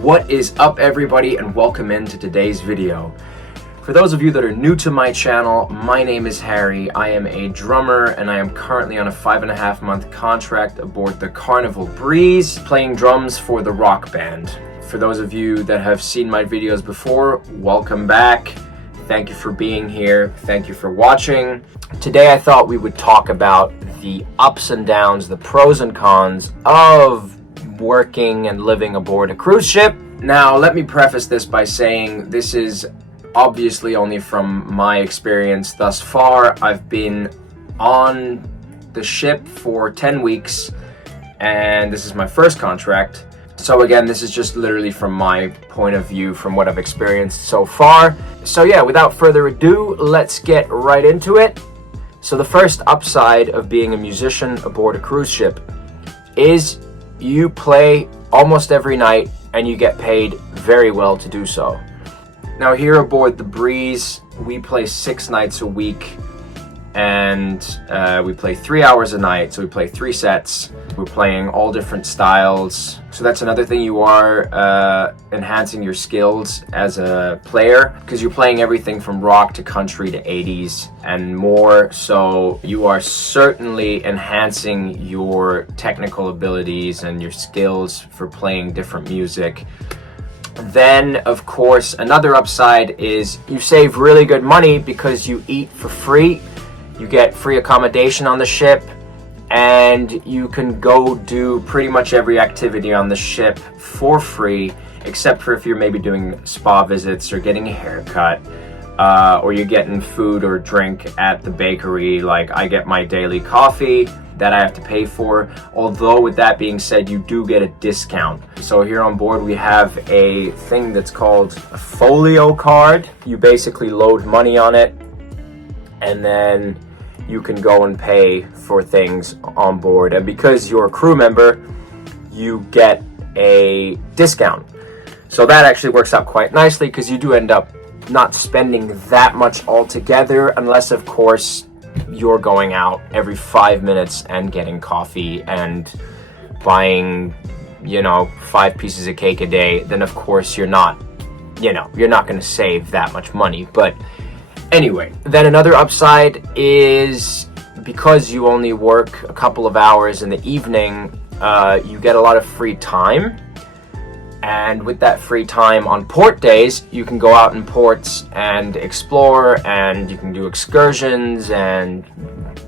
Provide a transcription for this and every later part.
What is up, everybody, and welcome into today's video. For those of you that are new to my channel, my name is Harry. I am a drummer and I am currently on a 5.5-month contract aboard the Carnival Breeze, playing drums for the rock band. For those of you that have seen my videos before, welcome back. Thank you for being here. Thank you for watching. Today I thought we would talk about the ups and downs, the pros and cons of working and living aboard a cruise ship. Now, let me preface this by saying this is obviously only from my experience thus far. I've been on the ship for 10 weeks and this is my first contract. So again, this is just literally from my point of view, from what I've experienced so far. So yeah, without further ado, let's get right into it. So the first upside of being a musician aboard a cruise ship is you play almost every night and you get paid very well to do so. Now here aboard the Breeze, we play 6 nights a week and we play 3 hours a night, so we play 3 sets. We're playing all different styles, so that's another thing. You are enhancing your skills as a player because you're playing everything from rock to country to 80s and more, so you are certainly enhancing your technical abilities and your skills for playing different music. Then, of course, another upside is you save really good money because you eat for free. You get free accommodation on the ship, and you can go do pretty much every activity on the ship for free, except for if you're maybe doing spa visits or getting a haircut, or you're getting food or drink at the bakery. Like, I get my daily coffee that I have to pay for, although with that being said, you do get a discount. So here on board we have a thing that's called a folio card. You basically load money on it and then you can go and pay for things on board, and because you're a crew member you get a discount. So that actually works out quite nicely because you do end up not spending that much altogether, unless of course you're going out every 5 minutes and getting coffee and buying, 5 pieces of cake a day. Then of course you're not going to save that much money. But anyway, then another upside is because you only work a couple of hours in the evening, you get a lot of free time. And with that free time on port days, you can go out in ports and explore, and you can do excursions and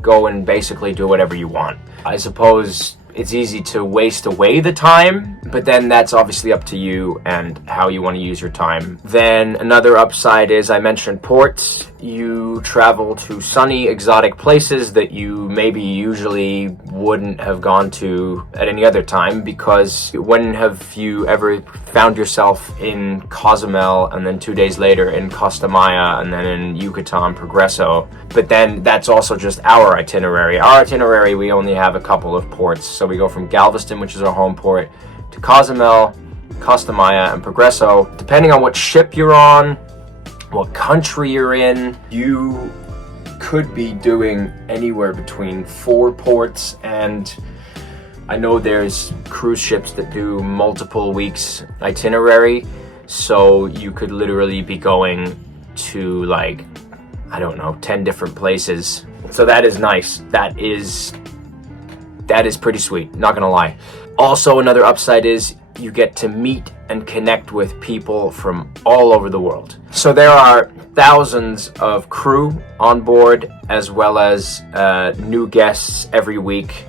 go and basically do whatever you want. I suppose it's easy to waste away the time, but then that's obviously up to you and how you want to use your time. Then another upside is, I mentioned ports. You travel to sunny, exotic places that you maybe usually wouldn't have gone to at any other time, because when have you ever found yourself in Cozumel and then 2 days later in Costa Maya and then in Yucatan, Progreso? But then that's also just our itinerary. Our itinerary, we only have a couple of ports. So we go from Galveston, which is our home port, to Cozumel, Costa Maya, and Progreso. Depending on what ship you're on, what country you're in, you could be doing anywhere between 4 ports, and I know there's cruise ships that do multiple weeks itinerary, so you could literally be going to 10 different places. So that is nice. That is pretty sweet, not gonna lie. Also, another upside is you get to meet and connect with people from all over the world. So there are thousands of crew on board, as well as new guests every week.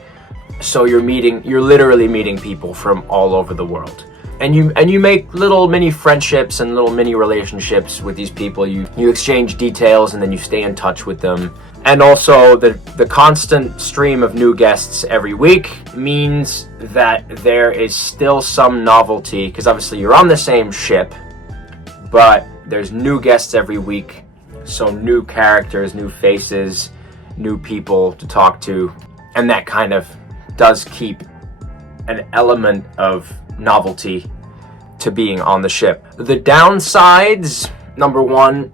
So you're literally meeting people from all over the world. And you make little mini friendships and little mini relationships with these people. You exchange details and then you stay in touch with them. And also the constant stream of new guests every week means that there is still some novelty, because obviously you're on the same ship, but there's new guests every week. So new characters, new faces, new people to talk to. And that kind of does keep an element of novelty to being on the ship. The downsides, number one,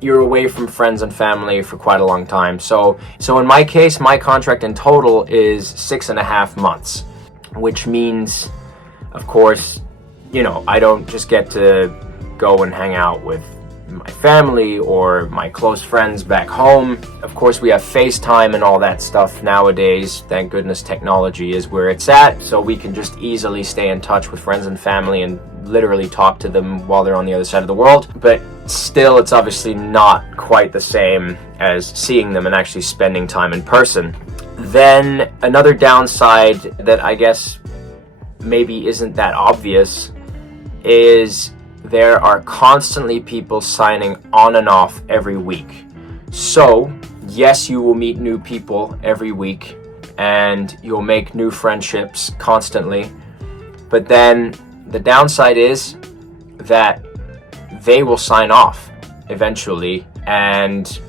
you're away from friends and family for quite a long time. So in my case, my contract in total is 6.5 months, which means, of course, I don't just get to go and hang out with my family or my close friends back home. Of course, we have FaceTime and all that stuff nowadays. Thank goodness technology is where it's at, so we can just easily stay in touch with friends and family and literally talk to them while they're on the other side of the world. But still, it's obviously not quite the same as seeing them and actually spending time in person. Then another downside that I guess maybe isn't that obvious is there are constantly people signing on and off every week. So, yes, you will meet new people every week and you'll make new friendships constantly. But then the downside is that they will sign off eventually. And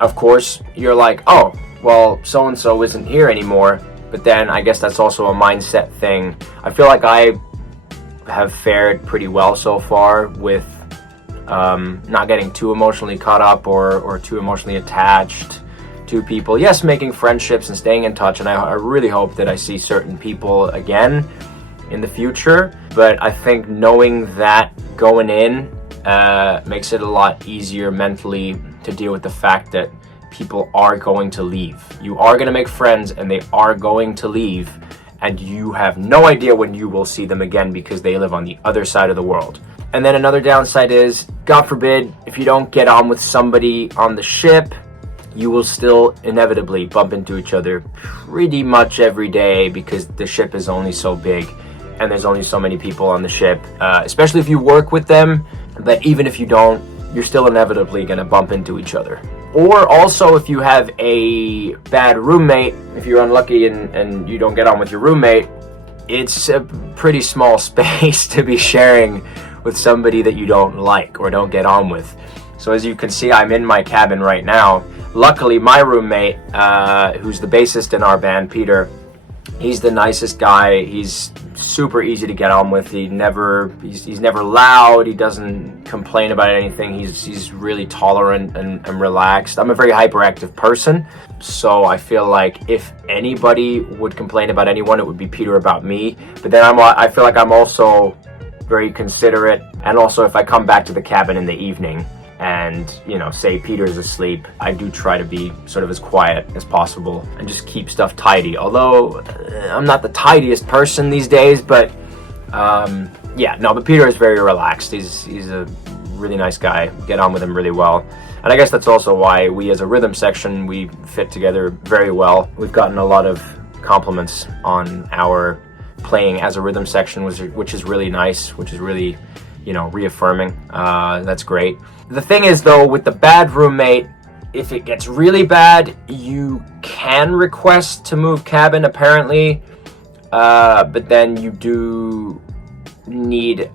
of course, you're like, oh, well, so-and-so isn't here anymore. But then I guess that's also a mindset thing. I feel like I have fared pretty well so far with not getting too emotionally caught up or too emotionally attached to people. Yes, making friendships and staying in touch, and I really hope that I see certain people again in the future. But I think knowing that going in makes it a lot easier mentally to deal with the fact that people are going to leave. You are going to make friends and they are going to leave. And you have no idea when you will see them again because they live on the other side of the world. And then another downside is, God forbid, if you don't get on with somebody on the ship, you will still inevitably bump into each other pretty much every day because the ship is only so big and there's only so many people on the ship, especially if you work with them. But even if you don't, you're still inevitably going to bump into each other. Or also, if you have a bad roommate, if you're unlucky and you don't get on with your roommate, it's a pretty small space to be sharing with somebody that you don't like or don't get on with. So as you can see, I'm in my cabin right now. Luckily, my roommate, who's the bassist in our band, Peter, he's the nicest guy. He's super easy to get on with. He's never loud. He doesn't complain about anything. He's really tolerant and relaxed. I'm a very hyperactive person, so I feel like if anybody would complain about anyone, it would be Peter about me. But then I feel like I'm also very considerate, and also if I come back to the cabin in the evening and say Peter's asleep, I do try to be sort of as quiet as possible and just keep stuff tidy, although I'm not the tidiest person these days. But but Peter is very relaxed. He's a really nice guy. Get on with him really well, and I guess that's also why we as a rhythm section, we fit together very well. We've gotten a lot of compliments on our playing as a rhythm section, which is really nice, which is really reaffirming. That's great. The thing is, though, with the bad roommate, if it gets really bad, you can request to move cabin, apparently, but then you do need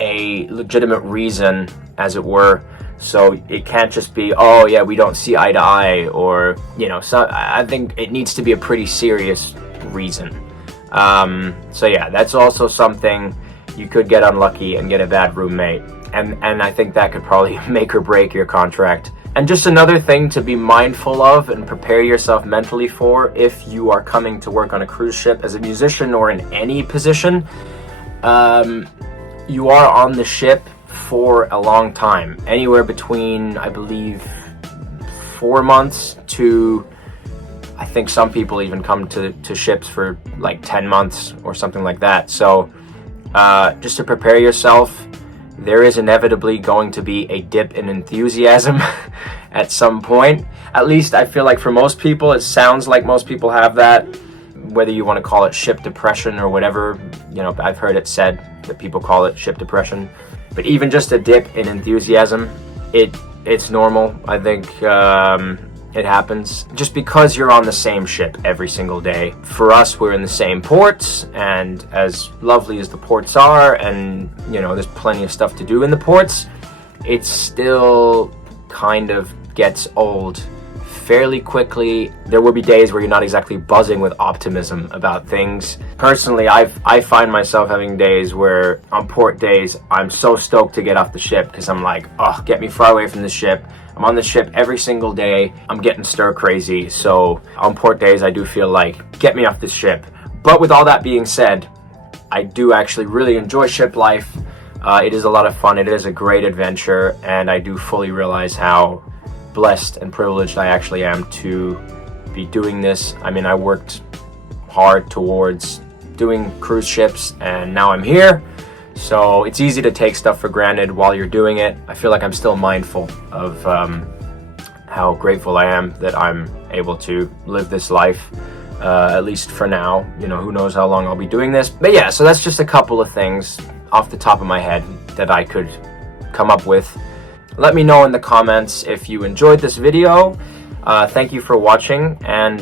a legitimate reason, as it were. So it can't just be, oh yeah, we don't see eye to eye, or so I think it needs to be a pretty serious reason. So yeah, that's also something. You could get unlucky and get a bad roommate, and I think that could probably make or break your contract. And just another thing to be mindful of and prepare yourself mentally for if you are coming to work on a cruise ship as a musician or in any position. You are on the ship for a long time, anywhere between, I believe, 4 months to, I think some people even come to ships for like 10 months or something like that. So just to prepare yourself, there is inevitably going to be a dip in enthusiasm at some point. At least I feel like for most people, it sounds like most people have that, whether you want to call it ship depression or whatever. I've heard it said that people call it ship depression. But even just a dip in enthusiasm, it's normal. I think it happens just because you're on the same ship every single day. For us, we're in the same ports, and as lovely as the ports are, and there's plenty of stuff to do in the ports, it still kind of gets old fairly quickly. There will be days where you're not exactly buzzing with optimism about things. Personally, I find myself having days where on port days, I'm so stoked to get off the ship because I'm like, oh, get me far away from the ship. I'm on the ship every single day. I'm getting stir crazy. So on port days, I do feel like, get me off this ship. But with all that being said, I do actually really enjoy ship life. It is a lot of fun. It is a great adventure, and I do fully realize how blessed and privileged I actually am to be doing this. I mean, I worked hard towards doing cruise ships, and now I'm here. So it's easy to take stuff for granted while you're doing it. I feel like I'm still mindful of how grateful I am that I'm able to live this life, at least for now. You know, who knows how long I'll be doing this. But yeah, so that's just a couple of things off the top of my head that I could come up with. Let me know in the comments if you enjoyed this video. Thank you for watching, and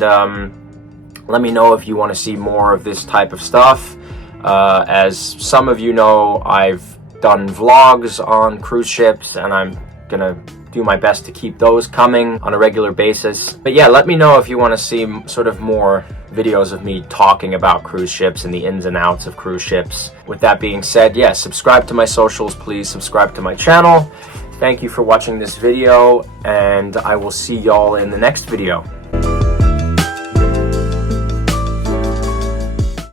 let me know if you want to see more of this type of stuff. As some of you know, I've done vlogs on cruise ships, and I'm gonna do my best to keep those coming on a regular basis. But yeah, let me know if you want to see sort of more videos of me talking about cruise ships and the ins and outs of cruise ships. With that being said, yeah, subscribe to my socials, please subscribe to my channel. Thank you for watching this video, and I will see y'all in the next video.